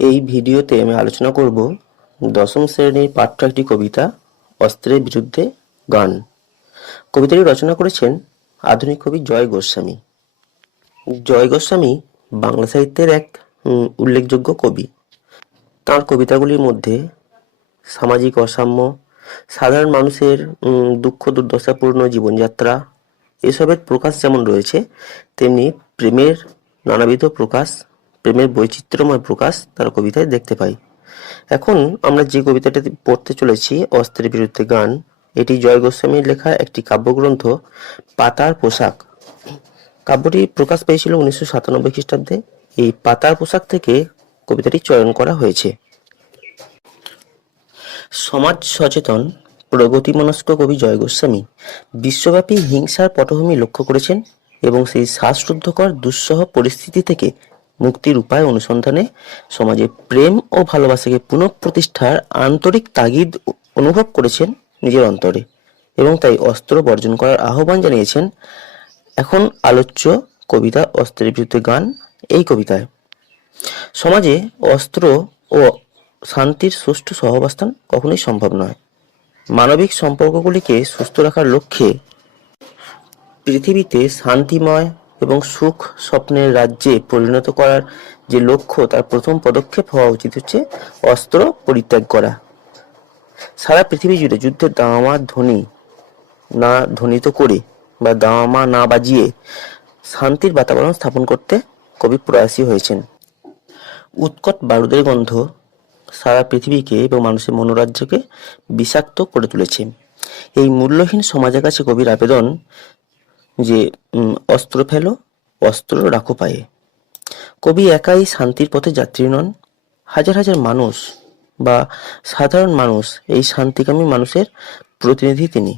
এই ভিডিওতে আমি আলোচনা করব দশম শ্রেণীর পাঠ্য একটি কবিতা অস্ত্রের বিরুদ্ধে গান। কবিতাটি রচনা করেছেন আধুনিক কবি জয় গোস্বামী। জয় গোস্বামী বাংলা সাহিত্যের এক উল্লেখযোগ্য কবি। তাঁর কবিতাগুলির মধ্যে সামাজিক অসাম্য, সাধারণ মানুষের দুঃখ দুর্দশাপূর্ণ জীবনযাত্রা এসবের প্রকাশ যেমন রয়েছে, তেমনি প্রেমের নানাবিধ প্রকাশ, প্রেমের বৈচিত্র্যময় প্রকাশ তার কবিতায় দেখতে পাই। এখন আমরা যে কবিতাটি পড়তে চলেছি, অস্ত্রের বিরুদ্ধে গান, এটি জয় গোস্বামীর লেখা একটি কাব্যগ্রন্থ পাতার পোশাক। কাব্যটি প্রকাশ পেয়েছিল 1997 খ্রিস্টাব্দে। এই পাতার পোশাক থেকে কবিতাটি চয়ন করা হয়েছে। সমাজ সচেতন প্রগতিমনস্ক কবি জয় গোস্বামী বিশ্বব্যাপী হিংসার পটভূমি লক্ষ্য করেছেন এবং সেই শ্বাসরুদ্ধকর দুঃসহ পরিস্থিতি থেকে মুক্তির উপায় অনুসন্ধানে সমাজে প্রেম ও ভালোবাসাকে পুনঃপ্রতিষ্ঠার আন্তরিক তাগিদ অনুভব করেছেন নিজের অন্তরে, এবং তাই অস্ত্র বর্জন করার আহ্বান জানিয়েছেন। এখন আলোচ্য কবিতা অস্ত্রের বিরুদ্ধে গান। এই কবিতায় সমাজে অস্ত্র ও শান্তির সুষ্ঠু সহাবস্থান কখনোই সম্ভব নয়। মানবিক সম্পর্কগুলিকে সুস্থ রাখার লক্ষ্যে পৃথিবীতে শান্তিময় এবং সুখ স্বপ্নের রাজ্যে পরিণত করার যে লক্ষ্য, তার প্রথম পদক্ষেপ হওয়া উচিত হচ্ছে অস্ত্র পরিত্যাগ করা। সারা পৃথিবী জুড়ে যুদ্ধের দামামা ধ্বনি না ধ্বনিত করে বা দামামা না বাজিয়ে শান্তির বাতাবরণ স্থাপন করতে কবি প্রয়াসী হয়েছেন। উৎকট বারুদের গন্ধ সারা পৃথিবীকে এবং মানুষের মনোরাজ্যকে বিষাক্ত করে তুলেছে। এই মূল্যহীন সমাজের কাছে কবির আবেদন যে অস্ত্র ফেলো, অস্ত্র রাখো পায়ে। কবি একাই শান্তির পথে যাত্রী নন, হাজার হাজার মানুষ বা সাধারণ মানুষ, এই শান্তিকামী মানুষের প্রতিনিধি তিনি।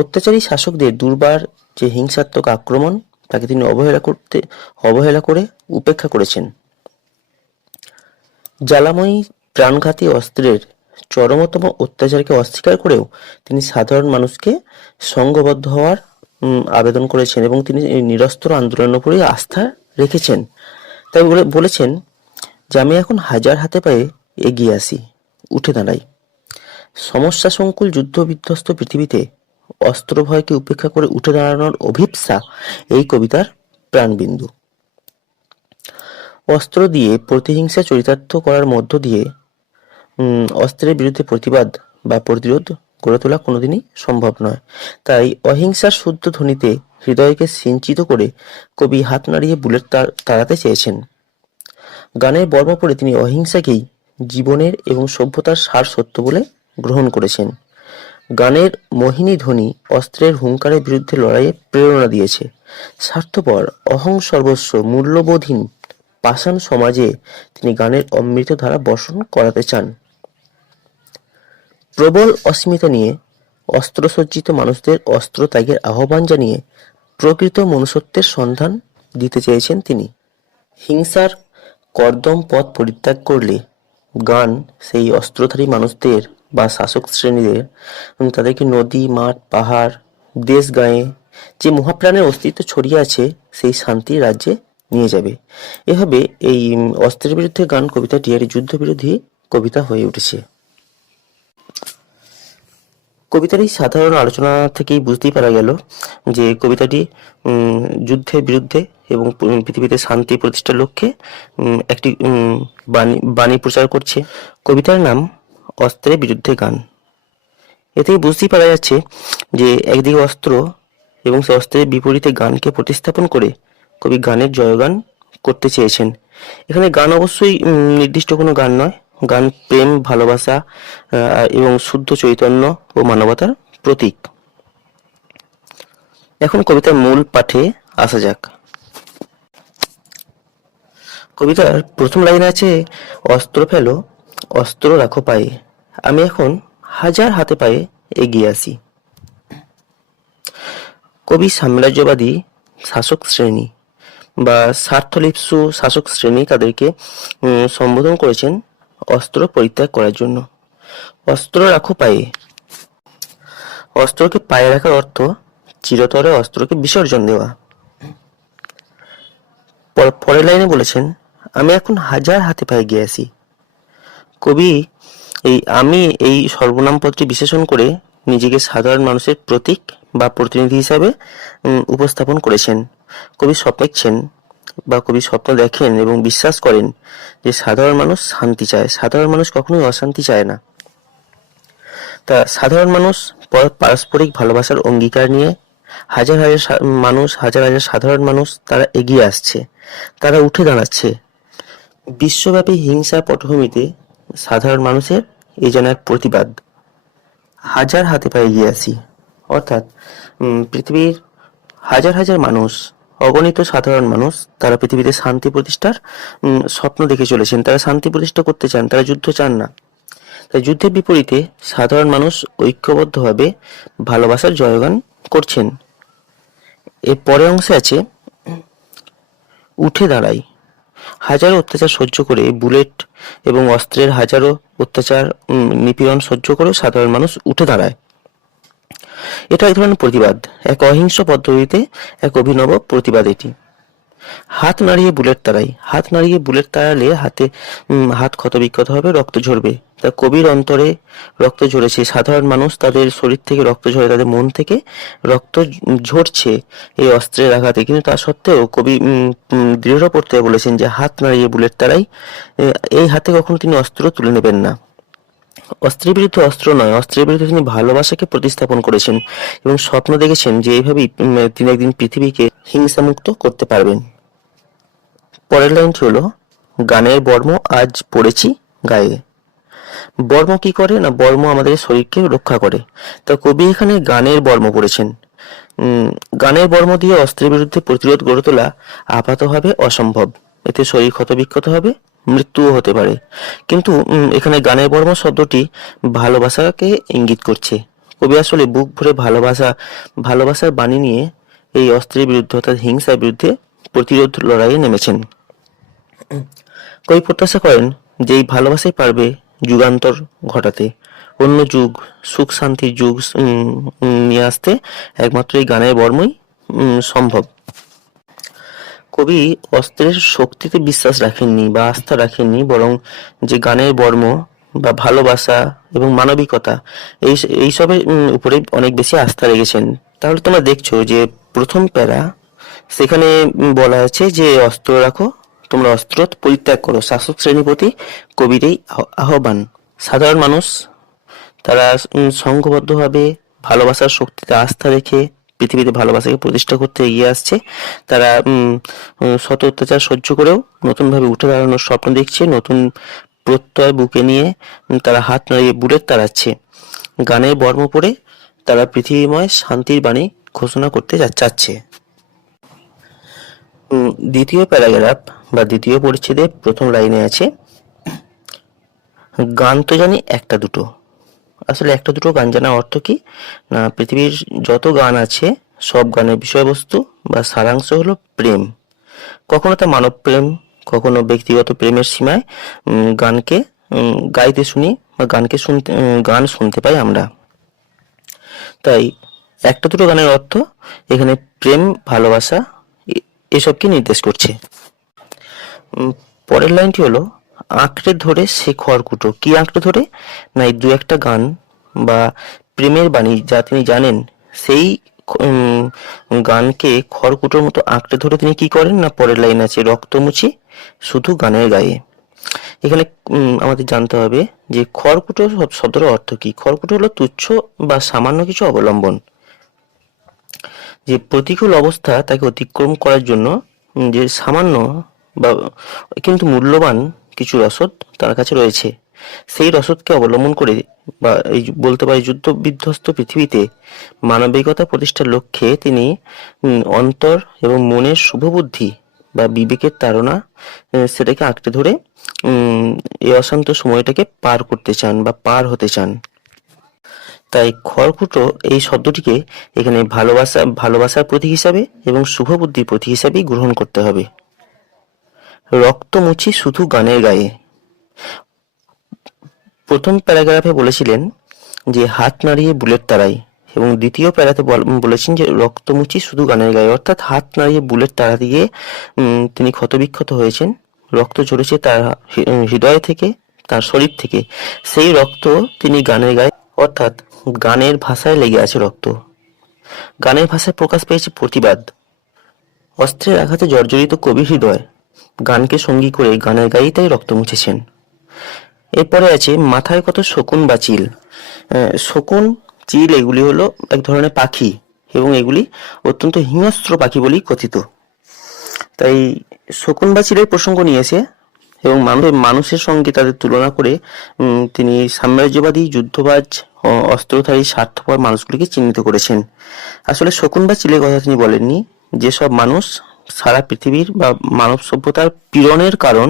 অত্যাচারী শাসকদের দুর্বার যে হিংসাত্মক আক্রমণ, তাকে তিনি অবহেলা করে উপেক্ষা করেছেন। জ্বালাময়ী প্রাণঘাতী অস্ত্রের চরমতম অত্যাচারকে অস্বীকার করেও তিনি সাধারণ মানুষকে সংঘবদ্ধ হওয়ার আবেদন করেছেন এবং তিনি নিরস্ত্র আন্দোলনের উপরই আস্থা রেখেছেন। তাই বলেছেন যে আমি এখন হাজার হাতে পায়ে এগিয়ে আসি, উঠে দাঁড়াই। সমস্যা সংকুল যুদ্ধ বিধ্বস্ত পৃথিবীতে অস্ত্র ভয়কে উপেক্ষা করে উঠে দাঁড়ানোর অভিপ্সা এই কবিতার প্রাণবিন্দু। অস্ত্র দিয়ে প্রতিহিংসা চরিতার্থ করার মধ্য দিয়ে অস্ত্রের বিরুদ্ধে প্রতিবাদ বা প্রতিরোধ গড়ে তোলা কোনোদিনই সম্ভব নয়। তাই অহিংসার শুদ্ধ ধ্বনিতে হৃদয়কে সিঞ্চিত করে কবি হাত নাড়িয়ে বুলেট তাড়াতে চেয়েছেন। গানের বর্ম পড়ে তিনি অহিংসাকেই জীবনের এবং সভ্যতার সার সত্য বলে গ্রহণ করেছেন। গানের মোহিনী ধ্বনি অস্ত্রের হুঙ্কারের বিরুদ্ধে লড়াইয়ে প্রেরণা দিয়েছে। স্বার্থপর, অহং সর্বস্ব, মূল্যবোধহীন পাষাণ সমাজে তিনি গানের অমৃত ধারা বর্ষণ করাতে চান। প্রবল অস্মিতা নিয়ে অস্ত্রসজ্জিত মানুষদের অস্ত্র ত্যাগের আহ্বান জানিয়ে প্রকৃত মনুষ্যত্বের সন্ধান দিতে চেয়েছেন তিনি। হিংসার কর্দম পথ পরিত্যাগ করলে গান সেই অস্ত্রধারী মানুষদের বা শাসক শ্রেণীদের তাদেরকে নদী, মাঠ, পাহাড়, দেশ, গাঁয়ে যে মহাপ্রাণের অস্তিত্ব ছড়িয়ে আছে সেই শান্তির রাজ্যে নিয়ে যাবে। এভাবে এই অস্ত্রের বিরুদ্ধে গান কবিতাটি একটি যুদ্ধবিরোধী কবিতা হয়ে উঠেছে। কবিতার এই সাধারণ আলোচনা থেকেই বুঝতেই পারা গেল যে কবিতাটি যুদ্ধের বিরুদ্ধে এবং পৃথিবীতে শান্তি প্রতিষ্ঠার লক্ষ্যে একটি বাণী প্রচার করছে। কবিতার নাম অস্ত্রের বিরুদ্ধে গান। এতেই বুঝতেই পারা যাচ্ছে যে একদিকে অস্ত্র এবং সে অস্ত্রের বিপরীতে গানকে প্রতিস্থাপন করে কবি গানের জয়গান করতে চেয়েছেন। এখানে গান অবশ্যই নির্দিষ্ট কোনো গান নয়, গান প্রেম, ভালোবাসা এবং শুদ্ধ চৈতন্য ও মানবতার প্রতীক। এখন কবিতার মূল পাঠে আসা যাক। কবিতার প্রথম লাইন আছে, অস্ত্র ফেলো, অস্ত্র রাখো পায়ে, আমি এখন হাজার হাতে পায়ে এগিয়ে আসি। কবি সাম্রাজ্যবাদী শাসক শ্রেণী বা স্বার্থলিপ্সু শাসক শ্রেণী তাদেরকে সম্বোধন করেছেন অস্ত্র পরিত্যাগ করার জন্য। অস্ত্র রাখো পায়ে, অস্ত্রকে পায়ে রাখার অর্থ চিরতরে অস্ত্রকে বিসর্জন দেওয়া। পরের লাইনে বলেছেন, আমি এখন হাজার হাতে পায়ে গিয়াছি। কবি এই সর্বনাম পদটি বিশেষণ করে নিজেকে সাধারণ মানুষের প্রতীক বা প্রতিনিধি হিসাবে উপস্থাপন করেছেন। কবি স্বপ্ন দেখছেন বা কবি স্বপ্ন দেখেন এবং বিশ্বাস করেন যে সাধারণ মানুষ শান্তি চায়, সাধারণ মানুষ কখনোই অশান্তি চায় না। তা সাধারণ মানুষ পারস্পরিক ভালোবাসার অঙ্গীকার নিয়ে হাজার হাজার হাজার হাজার সাধারণ মানুষ তারা এগিয়ে আসছে, তারা উঠে দাঁড়াচ্ছে। বিশ্বব্যাপী হিংসার পটভূমিতে সাধারণ মানুষের এই যেন এক প্রতিবাদ। হাজার হাতে পায়ে এগিয়ে আসি, অর্থাৎ পৃথিবীর হাজার হাজার মানুষ, অগণিত সাধারণ মানুষ তারা পৃথিবীতে শান্তি প্রতিষ্ঠার স্বপ্ন দেখে চলেছেন। তারা শান্তি প্রতিষ্ঠা করতে চান, তারা যুদ্ধ চান না। তাই যুদ্ধের বিপরীতে সাধারণ মানুষ ঐক্যবদ্ধভাবে ভালোবাসার জয়গান করছেন। এর পরের অংশে আছে উঠে দাঁড়াই। হাজারো অত্যাচার সহ্য করে, বুলেট এবং অস্ত্রের হাজারো অত্যাচার নিপীড়ন সহ্য করেও সাধারণ মানুষ উঠে দাঁড়ায়। এটা এক ধরনের প্রতিবাদ, এক অহিংস পদ্ধতিতে এক অভিনব প্রতিবাদ এটি। হাত নাড়িয়ে বুলেট তাড়াই। হাত নাড়িয়ে বুলেট তাড়ালে হাত ক্ষতবিক্ষত হবে, রক্ত ঝরবে। তা কবির অন্তরে রক্ত ঝরেছে, সাধারণ মানুষ তাদের শরীর থেকে রক্ত ঝরে, তাদের মন থেকে রক্ত ঝরছে এই অস্ত্রের আঘাতে। কিন্তু তা সত্ত্বেও কবি দৃঢ় করতে বলেছেন যে হাত নাড়িয়ে বুলেট তাড়াই। এই হাতে কখনো তিনি অস্ত্র তুলে নেবেন না। অস্ত্রের বিরুদ্ধে অস্ত্র নয়, অস্ত্রের বিরুদ্ধে তিনি ভালোবাসাকে প্রতিস্থাপন করেছেন এবং স্বপ্ন দেখেছেন যে এইভাবেই তিনি একদিন পৃথিবীকে হিংসামুক্ত করতে পারবেন। পরের লাইনটি হলো গানের বর্ম আজ পড়েছি গায়ে। বর্ম কি করে না, বর্ম আমাদের শরীরকে রক্ষা করে। তা কবি এখানে গানের বর্ম পড়েছেন। গানের বর্ম দিয়ে অস্ত্রের বিরুদ্ধে প্রতিরোধ গড়ে তোলা আপাতভাবে অসম্ভব, এতে শরীর ক্ষতবিক্ষত হবে, মৃত্যুও হতে পারে। কিন্তু এখানে গানের বর্ম শব্দটি ভালোবাসাকে ইঙ্গিত করছে। কবি আসলে বুক ভরে ভালোবাসার বাণী নিয়ে এই অস্ত্রের বিরুদ্ধে অর্থাৎ হিংসার বিরুদ্ধে প্রতিরোধ লড়াইয়ে নেমেছেন। কবি প্রত্যাশা করেন যে এই ভালোবাসাই পারবে যুগান্তর ঘটাতে, অন্য যুগ, সুখ শান্তির যুগ নিয়ে আসতে একমাত্র এই গানের বর্মই সম্ভব। কবি অস্ত্রের শক্তিতে বিশ্বাস রাখেননি বা আস্থা রাখেননি, বরং যে গানের বর্ম বা ভালোবাসা এবং মানবিকতা এইসবের উপরে অনেক বেশি আস্থা রেখেছেন। তাহলে তোমরা দেখছো যে প্রথম প্যারা সেখানে বলা আছে যে অস্ত্র রাখো, তোমরা অস্ত্র পরিত্যাগ করো, শাসক শ্রেণীর প্রতি কবির এই আহ্বান। সাধারণ মানুষ তারা সংঘবদ্ধভাবে ভালোবাসার শক্তিতে আস্থা রেখে পৃথিবীতে ভালোবাসাকে প্রতিষ্ঠা করতে এগিয়ে আসছে। তারা শত অত্যাচার সহ্য করেও নতুনভাবে উঠে দাঁড়ানোর স্বপ্ন দেখছে, নতুন প্রত্যয় বুকে নিয়ে তারা হাত নাড়িয়ে বুলেট তাড়াচ্ছে। গানের বর্ম পড়ে তারা পৃথিবীময় শান্তির বাণী ঘোষণা করতে চাচ্ছে। দ্বিতীয় প্যারাগ্রাফ বা দ্বিতীয় পরিচ্ছেদে প্রথম লাইনে আছে গান তো জানি একটা দুটো। আসলে একটা দুটো গান জানার অর্থ কি না, পৃথিবীর যত গান আছে সব গানের বিষয়বস্তু বা সারাংশ হলো প্রেম। কখনো তা মানব প্রেম, কখনো ব্যক্তিগত প্রেমের সীমায় গানকে গাইতে শুনি বা গান শুনতে পাই আমরা। তাই একটা দুটো গানের অর্থ এখানে প্রেম, ভালোবাসা এসবকে নির্দেশ করছে। পরের লাইনটি হলো আঁকড়ে ধরে সে খড়কুটো। কি আঁকড়ে ধরে না, এই দু একটা গান বা প্রেমের বাণী যা তিনি জানেন সেই গানকে খড়কুটোর মতো আঁকড়ে ধরে তিনি কি করেন না, পরের লাইন আছে রক্ত মুছি শুধু গানের গায়ে। এখানে আমাদের জানতে হবে যে খড়কুটো শব্দের অর্থ কি। খড়কুটো হলো তুচ্ছ বা সামান্য কিছু অবলম্বন, যে প্রতিকূল অবস্থা তাকে অতিক্রম করার জন্য যে সামান্য বা কিন্তু মূল্যবান কিছু রসদ তার কাছে রয়েছে, সেই রসদকে অবলম্বন করে বা এই বলতে পারি যুদ্ধ বিধ্বস্ত পৃথিবীতে মানবিকতা প্রতিষ্ঠার লক্ষ্যে তিনি অন্তর এবং মনের শুভবুদ্ধি বা বিবেকের তাড়না সেটাকে আঁকড়ে ধরে এই অশান্ত সময়টাকে পার করতে চান বা পার হতে চান। তাই খড়কুটো এই শব্দটিকে এখানে ভালোবাসার প্রতীক হিসাবে এবং শুভবুদ্ধির প্রতীক হিসাবেই গ্রহণ করতে হবে। রক্ত মুছি শুধু গানের গায়ে। প্রথম প্যারাগ্রাফে বলেছিলেন যে হাত নাড়িয়ে বুলেট তাড়াই, এবং দ্বিতীয় প্যারাতে বলেছেন যে রক্ত মুছি শুধু গানের গায়ে, অর্থাৎ হাত নাড়িয়ে বুলেট তাড়াতে গিয়ে তিনি ক্ষতবিক্ষত হয়েছেন, রক্ত ঝরেছে তার হৃদয় থেকে, তার শরীর থেকে, সেই রক্ত তিনি গানের গায়ে, অর্থাৎ গানের ভাষায় লেগে আছে রক্ত। গানের ভাষায় প্রকাশ পেয়েছে প্রতিবাদ। অস্ত্রের আঘাতে জর্জরিত কবি হৃদয় গানকে সঙ্গী করে গানের গায়েই তাই রক্ত মুছেছেন। এরপরে আছে মাথায় কত শকুন বা চিল। শকুন, চিল এগুলি হলো এক ধরনের পাখি এবং এগুলি অত্যন্ত হিংস্র পাখি বলেই কথিত। তাই শকুন বা চিলের প্রসঙ্গ নিয়েছে এবং মানুষের সঙ্গে তাদের তুলনা করে তিনি সাম্রাজ্যবাদী, যুদ্ধবাজ, অস্ত্রধারী, স্বার্থপর মানুষগুলিকে চিহ্নিত করেছেন। আসলে শকুন বা চিলের কথা তিনি বলেননি। যেসব মানুষ সারা পৃথিবীর বা মানব সভ্যতার পীড়নের কারণ,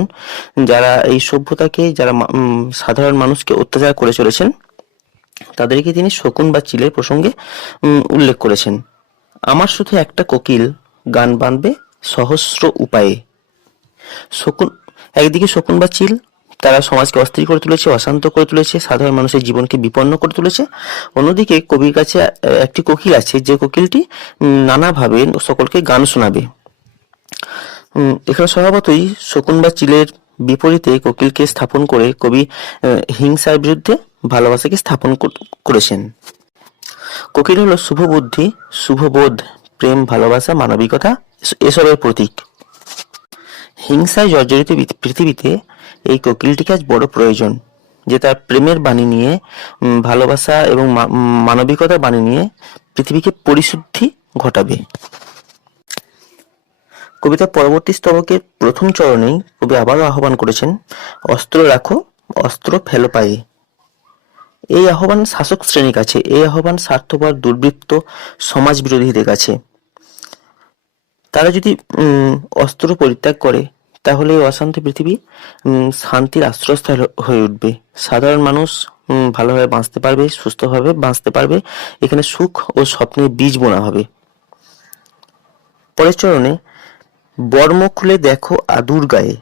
যারা এই সভ্যতাকে, যারা সাধারণ মানুষকে অত্যাচার করে চলেছেন, তাদেরকে তিনি শকুন বা চিলের প্রসঙ্গে উল্লেখ করেছেন। আমার শুধু একটা কোকিল গান বাঁধবে সহস্র উপায়ে। শকুন, একদিকে শকুন বা চিল তারা সমাজকে অস্থির করে তুলেছে, অশান্ত করে তুলেছে, সাধারণ মানুষের জীবনকে বিপন্ন করে তুলেছে। অন্যদিকে কবির কাছে একটি কোকিল আছে, যে কোকিলটি নানাভাবে সকলকে গান শোনাবে। এখানে স্বভাবতই শকুন বা চিলের বিপরীতে কোকিলকে স্থাপন করে কবি হিংসার বিরুদ্ধে ভালোবাসাকে স্থাপন করেছেন। কোকিল হলো শুভ বুদ্ধি, শুভবোধ, প্রেম, ভালোবাসা, মানবিকতা এসবের প্রতীক। হিংসায় জর্জরিত পৃথিবীতে এই কোকিলটিকে আজ বড় প্রয়োজন, যে তার প্রেমের বাণী নিয়ে, ভালোবাসা এবং মানবিকতার বাণী নিয়ে পৃথিবীকে পরিশুদ্ধি ঘটাবে। কবিতার পরবর্তী স্তবকের প্রথম চরণেই কবি আবারও আহ্বান করেছেন, অস্ত্র রাখো, অস্ত্র ফেলো পায়ে। এই আহ্বান শাসক শ্রেণীর কাছে, এই আহ্বান স্বার্থপর, দুর্বৃত্ত, সমাজ বিরোধীদের কাছে। তারা যদি অস্ত্র পরিত্যাগ করে তাহলে এই অশান্ত পৃথিবী শান্তির আশ্রয়স্থল হয়ে উঠবে। সাধারণ মানুষ ভালোভাবে বাঁচতে পারবে, সুস্থভাবে বাঁচতে পারবে। এখানে সুখ ও স্বপ্নের বীজ বোনা হবে। পরের চরণে, বর্ম খুলে দেখো আদুর গায়ে।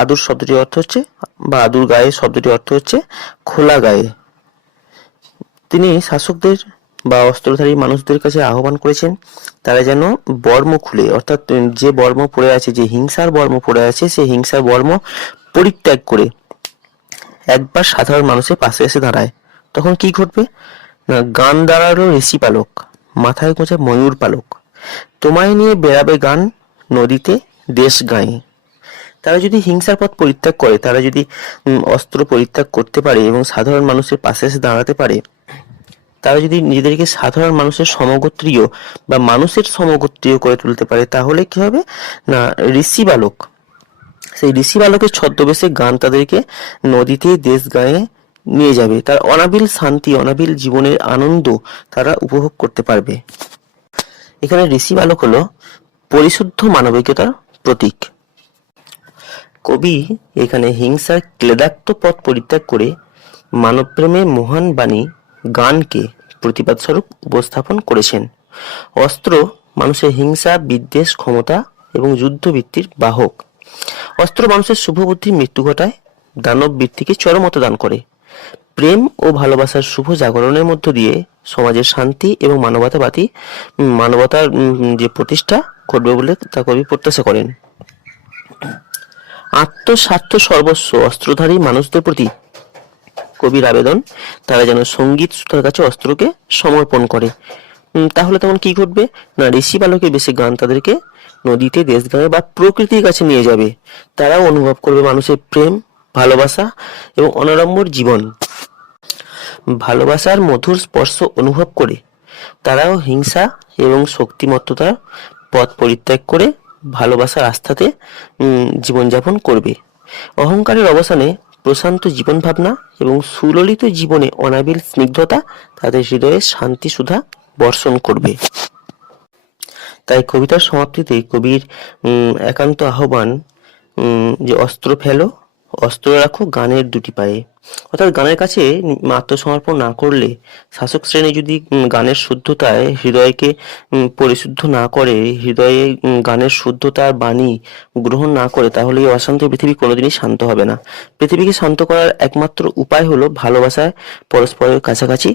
আদুর শব্দটির অর্থ হচ্ছে, বা আদুর গায়ে শব্দটির অর্থ হচ্ছে খোলা গায়ে। তিনি শাসকদের বা অস্ত্রধারী মানুষদের কাছে আহ্বান করেছেন, তারা যেন বর্ম খুলে, অর্থাৎ যে বর্ম পড়ে আছে, যে হিংসার বর্ম পড়ে আছে, সেই হিংসার বর্ম পরিত্যাগ করে একবার সাধারণ মানুষের পাশে এসে দাঁড়ায়। তখন কি ঘটবে না, গান দাঁড়ালো ঋষি পালক, মাথায় গোঁজে ময়ূর পালক, তোমায় নিয়ে বেড়াবে গান নদীতে দেশ গায়ে। তারা যদি হিংসার পথ পরিত্যাগ করে, তারা যদি অস্ত্র পরিত্যাগ করতে পারে এবং সাধারণ মানুষের পাশে এসে দাঁড়াতে পারে, তারা যদি নিজেদেরকে সাধারণ মানুষের সমগোত্রীয় বা মানুষের সমগোত্রীয় করে তুলতে পারে, তাহলে কি হবে না, ঋষি বালক, সেই ঋষি বালকের ছদ্মবেশে গান তাদেরকে নদীতে দেশ গায়ে নিয়ে যাবে। তার অনাবিল শান্তি, অনাবিল জীবনের আনন্দ তারা উপভোগ করতে পারবে। এখানে ঋষি বালক হলো পরিশুদ্ধ মানবিকতার প্রতীক। কবি এখানে হিংসার ক্লেদাক্ত পথ পরিত্যাগ করে মানবপ্রেমের মহান বাণী গানকে প্রতিবাদ স্বরূপ উপস্থাপন করেছেন। অস্ত্র মানুষের হিংসা, বিদ্বেষ, ক্ষমতা এবং যুদ্ধবৃত্তির বাহক। অস্ত্র মানুষের শুভবুদ্ধির মৃত্যু ঘটায়, দানব বৃত্তিকে চরমতা দান করে। প্রেম ও ভালোবাসার শুভ জাগরণের মধ্য দিয়ে সমাজের শান্তি এবং মানবতার যে প্রতিষ্ঠা ঘটবে বলে তা কবি প্রত্যাশা করেন। আত্মস্বার্থ সর্বস্ব অস্ত্রধারী মানুষদের প্রতি কবির আবেদন, তারা যেন সঙ্গীত শ্রোতার কাছে অস্ত্রকে সমর্পণ করে। তাহলে তখন কি ঘটবে না, ঋষি বালকের বেশি গান তাদেরকে নদীতে, দেশ গায়ে বা প্রকৃতির কাছে নিয়ে যাবে। তারাও অনুভব করবে মানুষের প্রেম, ভালোবাসা এবং অনাড়ম্বর জীবন। ভালোবাসার মধুর স্পর্শ অনুভব করে তারাও হিংসা এবং শক্তিমত্ততার পথ পরিত্যাগ করে ভালোবাসার আস্থাতে জীবনযাপন করবে। অহংকারের অবসানে প্রশান্ত জীবন ভাবনা এবং সুললিত জীবনে অনাবিল স্নিগ্ধতা তাদের হৃদয়ে শান্তি সুধা বর্ষণ করবে। তাই কবিতার সমাপ্তিতে কবির একান্ত আহ্বান, যে অস্ত্র ফেলো, অস্ত্র রাখো গানের দুটি পায়ে। অর্থাৎ গানের কাছে আত্মসমর্পণ না করলে, শাসক শ্রেণী যদি গানের শুদ্ধতায় হৃদয়কে পরিশুদ্ধ না করে, হৃদয়ে গানের শুদ্ধতার বাণী গ্রহণ না করে, তাহলে এই অশান্ত পৃথিবী কোনোদিনই শান্ত হবে না। পৃথিবীকে শান্ত করার একমাত্র উপায় হলো ভালোবাসায় পরস্পরের কাছাকাছি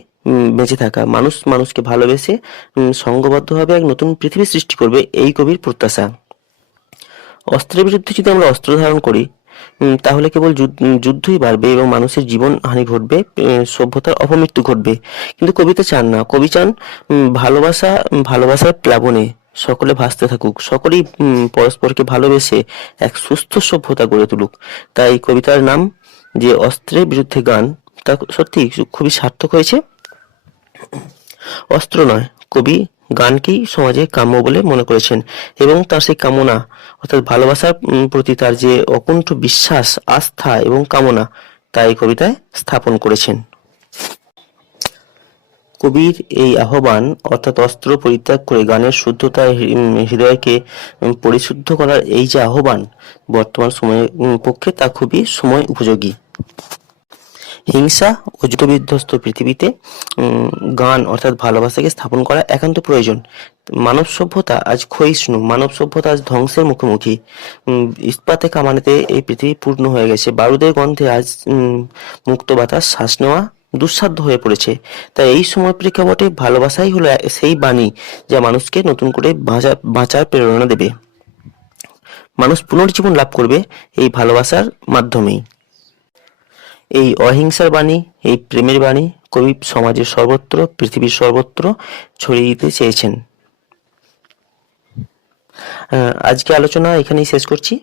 বেঁচে থাকা। মানুষ মানুষকে ভালোবেসে সঙ্গবদ্ধভাবে এক নতুন পৃথিবী সৃষ্টি করবে, এই কবির প্রত্যাশা। অস্ত্রের বিরুদ্ধে যদি আমরা অস্ত্র ধারণ করি, তাহলে কেবল যুদ্ধই বাড়বে এবং মানুষের জীবন হানি ঘটবে, সভ্যতার অপমৃত্যু ঘটবে। কিন্তু কবিতা চান না, কবি চান ভালোবাসার প্লাবনে সকলে ভাসতে থাকুক, সকলেই পরস্পরকে ভালোবেসে এক সুস্থ সভ্যতা গড়ে তুলুক। তাই কবিতার নাম যে অস্ত্রের বিরুদ্ধে গান, তা সত্যি খুবই সার্থক হয়েছে। অস্ত্র নয়, কবি গানকেই সমাজে কাম্য বলে মনে করেছেন এবং তার সেই কামনা অর্থাৎ ভালোবাসার প্রতি তার যে অকুণ্ঠ বিশ্বাস, আস্থা এবং কামনা, তাই কবিতায় স্থাপন করেছেন। কবির এই আহ্বান অর্থাৎ অস্ত্র পরিত্যাগ করে গানের শুদ্ধতায় হৃদয়কে পরিশুদ্ধ করার এই যে আহ্বান, বর্তমান সময়ের পক্ষে তা খুবই সময় উপযোগী। হিংসা ও যুদ্ধবিধ্বস্ত পৃথিবীতে গান অর্থাৎ ভালোবাসাকে স্থাপন করা একান্ত প্রয়োজন। মানব সভ্যতা আজ ক্ষয়িষ্ণু, মানব সভ্যতা আজ ধ্বংসের মুখোমুখি। ইস্পাতে কামানেতে এই পৃথিবী পূর্ণ হয়ে গেছে, বারুদের গন্ধে আজ মুক্ত বাতাস শ্বাস নেওয়া দুঃসাধ্য হয়ে পড়েছে। তাই এই সময় প্রেক্ষাপটে ভালোবাসাই হলো সেই বাণী যা মানুষকে নতুন করে বাঁচার প্রেরণা দেবে। মানুষ পুনর্জীবন লাভ করবে এই ভালোবাসার মাধ্যমেই। এই অহিংসার বাণী, এই প্রেমের বাণী কবি সমাজের সর্বত্র, পৃথিবীর সর্বত্র ছড়িয়ে দিতে চেয়েছেন। আজকে আলোচনা এখানেই শেষ করছি।